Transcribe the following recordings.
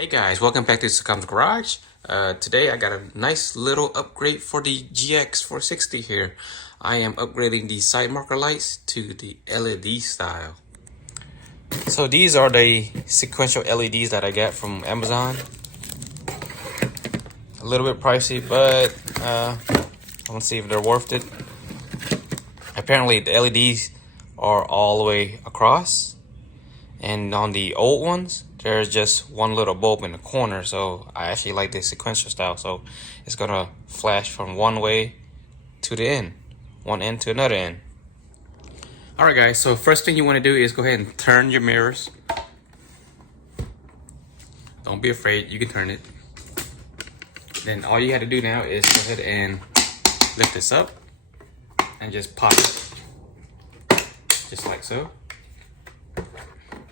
Hey guys, welcome back to Succum's Garage. Today I got a nice little upgrade for the GX460 here. I am upgrading the side marker lights to the LED style. So these are the sequential LEDs that I got from Amazon. A little bit pricey, but let's see if they're worth it. Apparently the LEDs are all the way across, and on the old ones there's just one little bulb in the corner. So I actually like the sequential style, so it's gonna flash from one way to the end, one end to another end. All right guys, so first thing you want to do is go ahead and turn your mirrors. Don't be afraid, you can turn it. Then all you have to do now is go ahead and lift this up and just pop it, just like so.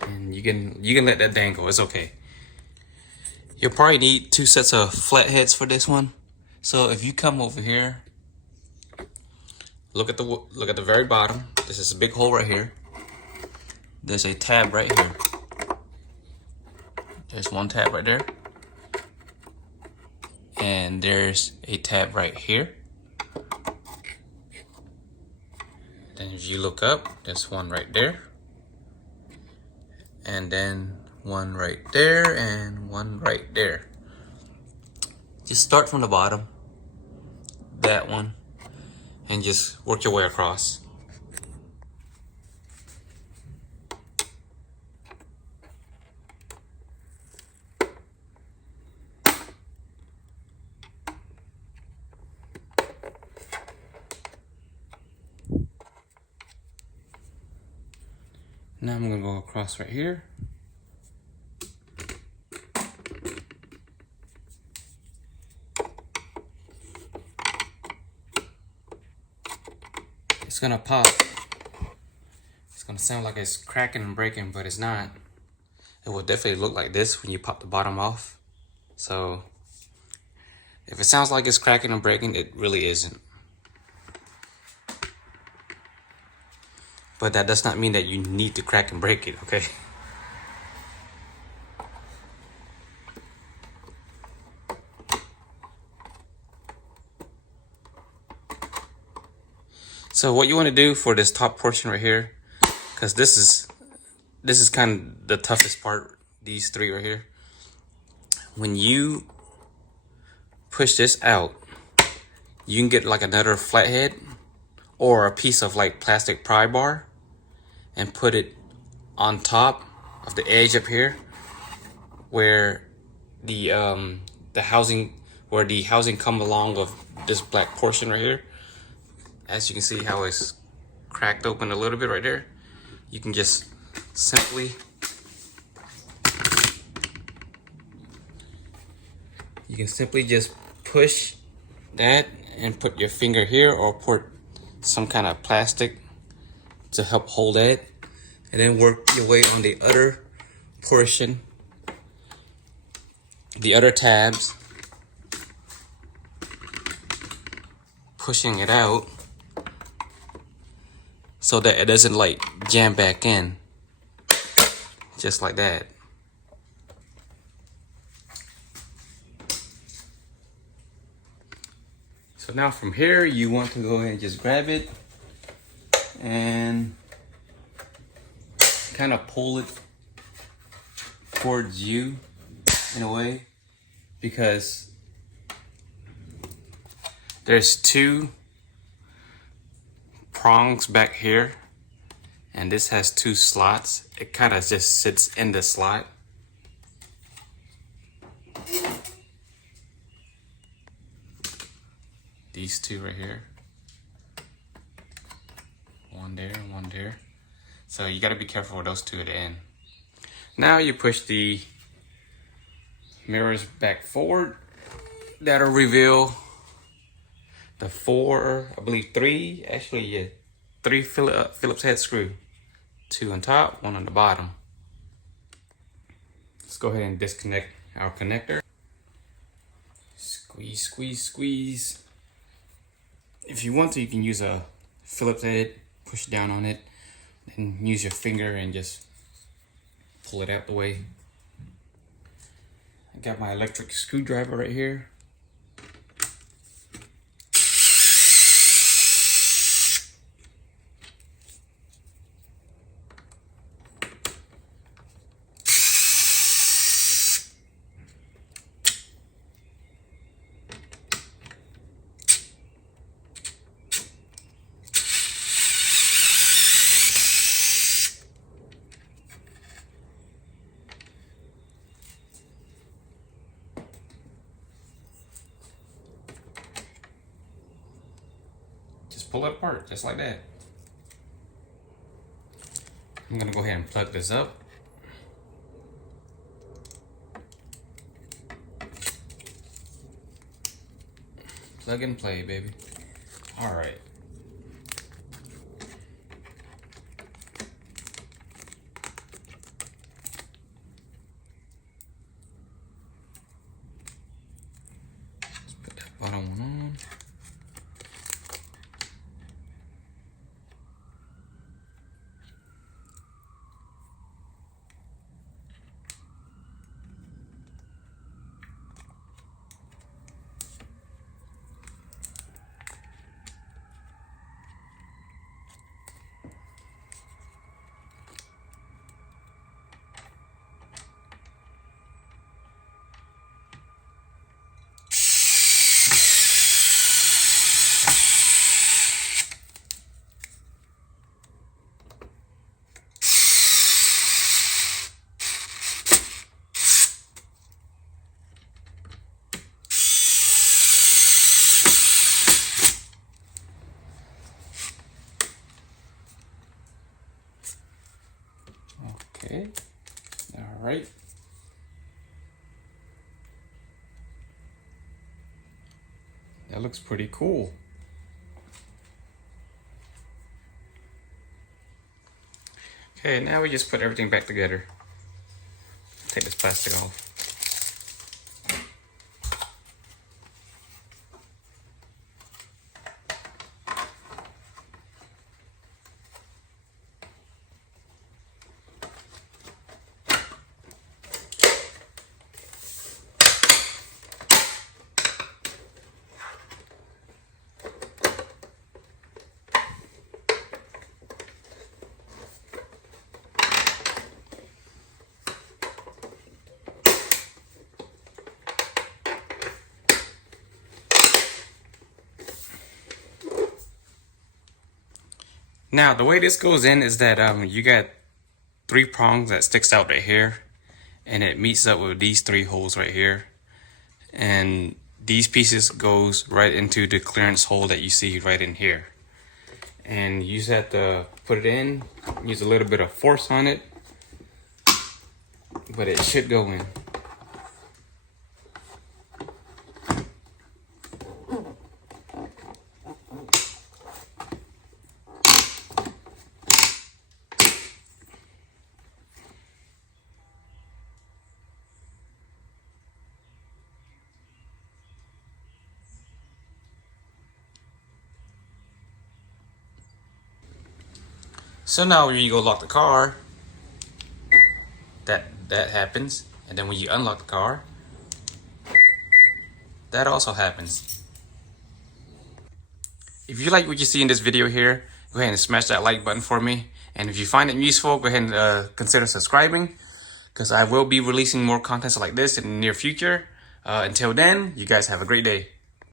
And you can let that dangle, it's okay. You'll probably need two sets of flat heads for this one. So if you come over here, look at the very bottom. This is a big hole right here. There's a tab right here. There's one tab right there. And there's a tab right here. Then if you look up, there's one right there. And then one right there and one right there. Just start from the bottom, that one, and just work your way across. Now I'm gonna go across right here. It's gonna pop. It's gonna sound like it's cracking and breaking, but it's not. It will definitely look like this when you pop the bottom off. So if it sounds like it's cracking and breaking, it really isn't. But that does not mean that you need to crack and break it, okay? So what you want to do for this top portion right here, because this is kind of the toughest part, these three right here. When you push this out, you can get like another flathead or a piece of like plastic pry bar and put it on top of the edge up here where the housing come along with this black portion right here. As you can see how it's cracked open a little bit right there. You can just simply just push that and put your finger here, or put some kind of plastic to help hold that, and then work your way on the other portion, the other tabs, pushing it out so that it doesn't like jam back in, just like that. So now from here, you want to go ahead and just grab it and kind of pull it towards you in a way, because there's two prongs back here and this has two slots. It kind of just sits in the slot. These two right here, one there and one there. So you got to be careful with those two at the end. Now you push the mirrors back forward. That'll reveal the three Phillips head screw. Two on top, one on the bottom. Let's go ahead and disconnect our connector. Squeeze, squeeze, squeeze. If you want to, you can use a Phillips head, push down on it, and use your finger and just pull it out the way. I got my electric screwdriver right here. Just pull it apart, just like that. I'm gonna go ahead and plug this up. Plug and play, baby. All right. Let's put that bottom one on. Okay, all right. That looks pretty cool. Okay, now we just put everything back together. Take this plastic off. Now, the way this goes in is that you got 3 prongs that sticks out right here, and it meets up with these 3 holes right here, and these pieces goes right into the clearance hole that you see right in here. And you just have to put it in, use a little bit of force on it, but it should go in. So now when you go lock the car, that happens. And then when you unlock the car, that also happens. If you like what you see in this video here, go ahead and smash that like button for me. And if you find it useful, go ahead and consider subscribing, because I will be releasing more content like this in the near future. Until then, you guys have a great day.